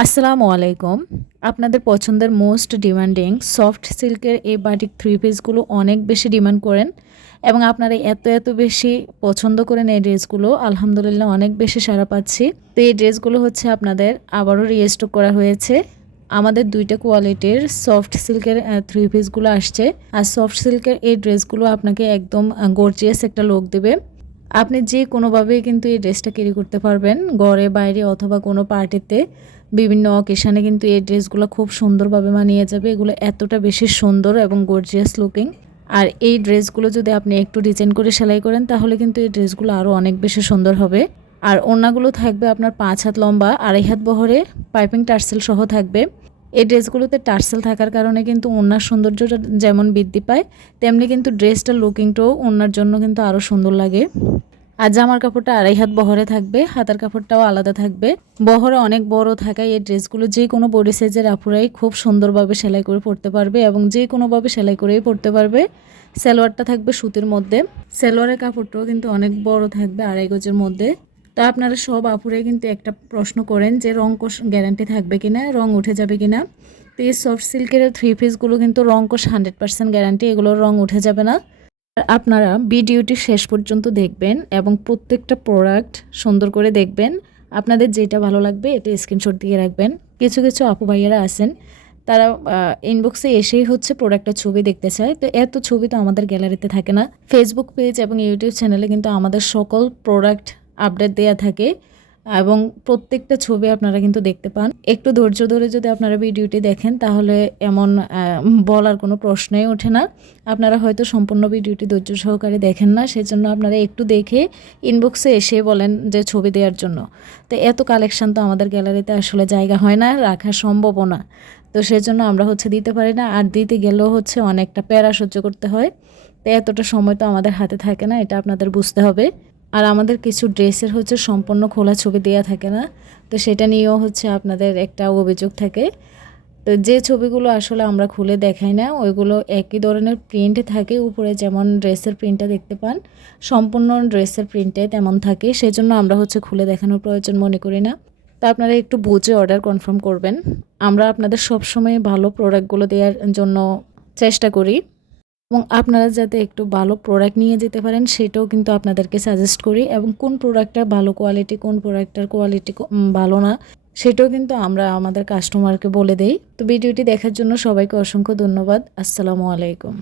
আসসালামু আলাইকুম। আপনাদের পছন্দের মোস্ট ডিমান্ডিং সফট সিল্কের এই বাটিক থ্রি পিসগুলো অনেক বেশি ডিমান্ড করেন এবং আপনারা এত এত বেশি পছন্দ করেন এই ড্রেসগুলো আলহামদুলিল্লাহ অনেক বেশি সারা পাচ্ছি। তো এই ড্রেসগুলো হচ্ছে আপনাদের আবারও রিস্টক করা হয়েছে। আমাদের দুইটা কোয়ালিটির সফট সিল্কের থ্রি পিসগুলো আসছে। আর সফট সিল্কের এই ড্রেসগুলো আপনাকে একদম গর্জিয়াস একটা লুক দেবে। আপনি যে কোনোভাবেই কিন্তু এই ড্রেসটা ক্যারি করতে পারবেন, ঘরে, বাইরে অথবা কোনো পার্টিতে বিভিন্ন অকেশানে কিন্তু এই ড্রেসগুলো খুব সুন্দরভাবে মানিয়ে যাবে। এগুলো এতটা বেশি সুন্দর এবং গর্জিয়াস লুকিং আর এই ড্রেসগুলো যদি আপনি একটু ডিজাইন করে সেলাই করেন, তাহলে কিন্তু এই ড্রেসগুলো আরও অনেক বেশি সুন্দর হবে। আর ওনাগুলো থাকবে আপনার পাঁচ হাত লম্বা, আড়াই হাত বহরে পাইপিং টার্সেল সহ থাকবে। এই ড্রেসগুলোতে টার্সেল থাকার কারণে কিন্তু ওনার সৌন্দর্যটা যেমন বৃদ্ধি পায়, তেমনি কিন্তু ড্রেসটার লুকিংটাও ওনার জন্য কিন্তু আরও সুন্দর লাগে। আর জামার কাপড়টা আড়াই হাত বহরে থাকবে, হাতার কাপড়টাও আলাদা থাকবে। বহরে অনেক বড় থাকায় এই ড্রেসগুলো যে কোনো বডি সাইজের আপুরাই খুব সুন্দরভাবে সেলাই করে পরতে পারবে এবং যে কোনোভাবে সেলাই করেই পরতে পারবে। সালোয়ারটা থাকবে সুতির মধ্যে। সালোয়ারের কাপড়টাও কিন্তু অনেক বড় থাকবে আড়াই গজের মধ্যে। তা আপনারা সব আপুরাই কিন্তু একটা প্রশ্ন করেন যে, রং কোষ গ্যারান্টি থাকবে কিনা, রং উঠে যাবে কিনা? তো এই সফট সিল্কের থ্রি পিসগুলো কিন্তু রং কোষ হান্ড্রেড পার্সেন্ট গ্যারান্টি এগুলোর রং উঠে যাবে না। আপনারা ভিডিওটি শেষ পর্যন্ত দেখবেন এবং প্রত্যেকটা প্রোডাক্ট সুন্দর করে দেখবেন। আপনাদের যেটা ভালো লাগবে এটা স্ক্রিনশট দিয়ে রাখবেন। কিছু কিছু আপু ভাইয়ারা আছেন, তারা ইনবক্সে এসেই হচ্ছে প্রোডাক্টের ছবি দেখতে চায়। তো এত ছবি তো আমাদের গ্যালারিতে থাকে না। ফেসবুক পেজ এবং ইউটিউব চ্যানেলে কিন্তু আমাদের সকল প্রোডাক্ট আপডেট দেওয়া থাকে। এবং প্রত্যেকটা ছবি আপনারা কিন্তু দেখতে পান। একটু ধৈর্য ধরে যদি আপনারা ভিডিওটি দেখেন, তাহলে এমন বলার কোনো প্রশ্নই ওঠে না। আপনারা হয়তো সম্পূর্ণ ভিডিওটি ধৈর্য সহকারে দেখেন না, সেজন্য আপনারা একটু দেখে ইনবক্সে এসে বলেন যে ছবি দেওয়ার জন্য। তো এত কালেকশান তো আমাদের গ্যালারিতে আসলে জায়গা হয় না, রাখা সম্ভবও না। তো সেজন্য আমরা হচ্ছে দিতে পারি না, আর দিতে গেলেও হচ্ছে অনেকটা প্যারা সহ্য করতে হয়। তো এতটা সময় তো আমাদের হাতে থাকে না, এটা আপনাদের বুঝতে হবে। আর আমাদের কিছু ড্রেসের হচ্ছে সম্পূর্ণ খোলা ছবি দেওয়া থাকে না। তো সেটা নিয়েও হচ্ছে আপনাদের একটা অভিযোগ থাকে। তো যে ছবিগুলো আসলে আমরা খুলে দেখাই না, ওইগুলো একই ধরনের প্রিন্ট থাকে। উপরে যেমন ড্রেসের প্রিন্টটা দেখতে পান, সম্পূর্ণ ড্রেসের প্রিন্টে তেমন থাকে। সেজন্য আমরা হচ্ছে খুলে দেখানোর প্রয়োজন মনে করি না। তা আপনারা একটু বুঝে অর্ডার কনফার্ম করবেন। আমরা আপনাদের সবসময় ভালো প্রোডাক্টগুলো দেওয়ার জন্য চেষ্টা করি। এবং আপনারা যাতে একটু ভালো প্রোডাক্ট নিয়ে যেতে পারেন, সেটাও কিন্তু আপনাদেরকে সাজেস্ট করি। এবং কোন প্রোডাক্টটা ভালো কোয়ালিটি কোন প্রোডাক্টটার কোয়ালিটি ভালো না, সেটাও কিন্তু আমরা আমাদের কাস্টমারকে বলে দেই। তো ভিডিওটি দেখার জন্য সবাইকে অসংখ্য ধন্যবাদ। আসসালামু আলাইকুম।